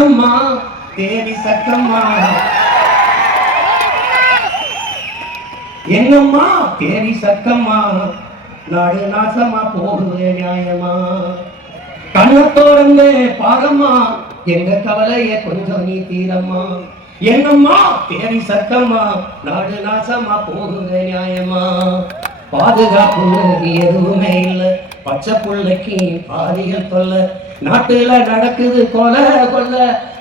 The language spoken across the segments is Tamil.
என்னம்மா தேவி சக்கம்மா, என்னம்மா தேவி சக்கம்மா, நாடு நாசமா போகுது நியாயமா? கண்ணத்தோரங்க பாரம்மா, எங்க கவலைய கொஞ்சம் நீ தீரம்மா. என்னம்மா தேவி சக்கம்மா, நாடு நாசமா போகுது நியாயமா? பாதுகாப்பு எதுவுமே இல்லை, பச்சை புள்ளைக்கு பாதிகள் தொல்ல, நாட்டுல நடக்குது கொலை கொல்ல,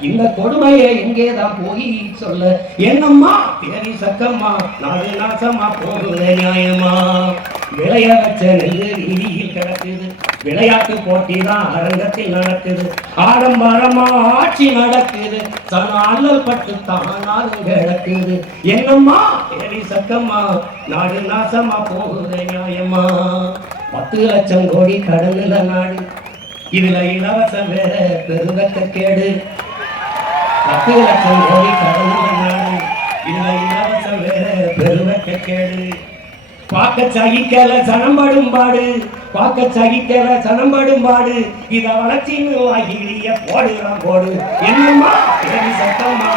இந்த கொடுமையை எங்கேதான் போய் சொல்ல? என்னம்மா தேவி சக்கம்மா, நாடு நாசமா போகுது நியாயமா? விளைய வச்ச நெல்லு வீதியில் கிடக்குது, விளையாட்டு போட்டிதான் அரங்கத்தில் நடக்குது, ஆடம்பரமா ஆட்சி நடக்குது, அல்லல் பட்டு தானாலும் கிடக்குது. என்னம்மா தேவி சக்கம்மா, நாடு நாசமா போகுது நியாயமா? 10 லட்சம் கோடி கடனுல நாடு, இதுல இலவசம் வேற பெருவக்க கேடு. 10 லட்சம் கோடி கடனுல நாடு, இதுல இலவசம் வேற பெருவக்க கேடு. பார்க்க சகிக்கல சனம்படும் பாடு, பார்க்க சகிக்கல சனம்படும் பாடு, இத வளர்ச்சின்னு வாகிலிய போடுறான் போடு. என்னம்மா தேவி சத்தம்மா,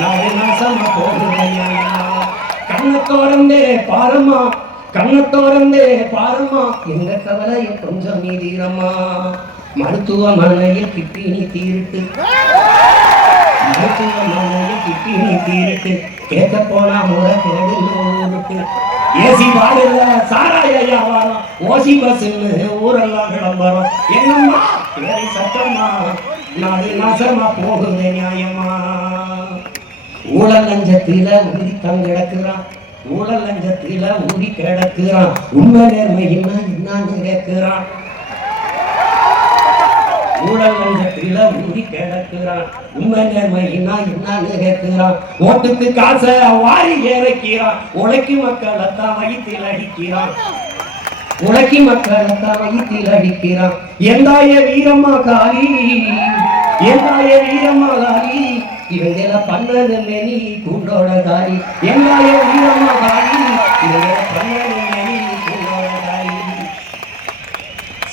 நாடு நாசமா போகுதையா? கண்ணை தோறந்தே பாரம்மா, கண்ணை தோறந்தே பாரம்மா, எங்க கவலைய கொஞ்சம் நீதிரம்மா. மருத்துவமனையில் கிட்டினி தீருட்டு, மருத்துவமனையில் கிட்டினி தீருட்டு, கேட்க போனா முறை கேடு ஊருக்கு. ஏசி பாடுல சாராய வியாபாரம், ஓசி பஸ்ன்னு ஊரெல்லாம் விளம்பரம். என்னம்மா தேவி சத்தம்மா, நாடு நாசமா போகுது நியாயமா? ஊழல் லஞ்சத்தில ஊதி கிடக்குறான், ஊழல் லஞ்சத்தில ஊதி கிடக்குறான், உண்மை நேர்மையின்னா என்னன்னு கேட்கிறான். ஊழல் லஞ்சத்தில ஊதி கிடக்குறான், உண்மை நேர்மையின்னா என்னன்னு கேட்கிறான். ஓட்டுக்கு காசை வாரி இறக்கிறான், உழைக்கும் மக்களைத்தான் வயிற்றில் அடிக்கிறான், உழைக்கும் மக்களைத்தான் வயிற்றில் அடிக்கிறான். எந்தாய வீரம்மா காளி, எந்தாய வீரம்மா காளி, இவங்கள பண்ணது மெனி கூண்டோட காளி. எந்தாய வீரம்மா காளி, இவங்கள பண்ணது மெனி கூண்டோட காளி.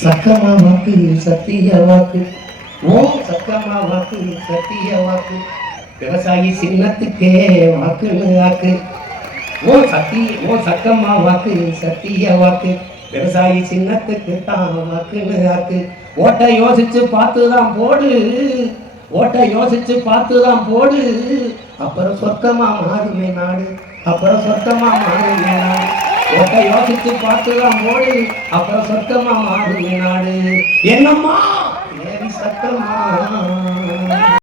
சக்கமா வாக்கு சத்திய வாக்கு, ஓ சக்கமா வாக்கு சத்திய வாக்கு, விவசாயி சின்னத்துக்கே வாக்குன்னு ஆக்கு. ஓ சக்கமா வாக்கு சத்திய வாக்கு, விவசாயி சின்னத்துக்கு தான் வாக்குன்னு ஆக்கு. ஓட்டை யோசிச்சு பார்த்துதான் போடு, ஓட்டை யோசிச்சு பார்த்துதான் போடு, அப்புறம் சொர்க்கமா மாறுமே நாடு, அப்புறம் சொர்க்கமா மாறுமே நாடு. ஓட்டை யோசிச்சு பார்த்துதான் போடு, அப்புறம் சொர்க்கமா மாறுமே நாடு. என்னம்மா தேவி சத்தம்மா.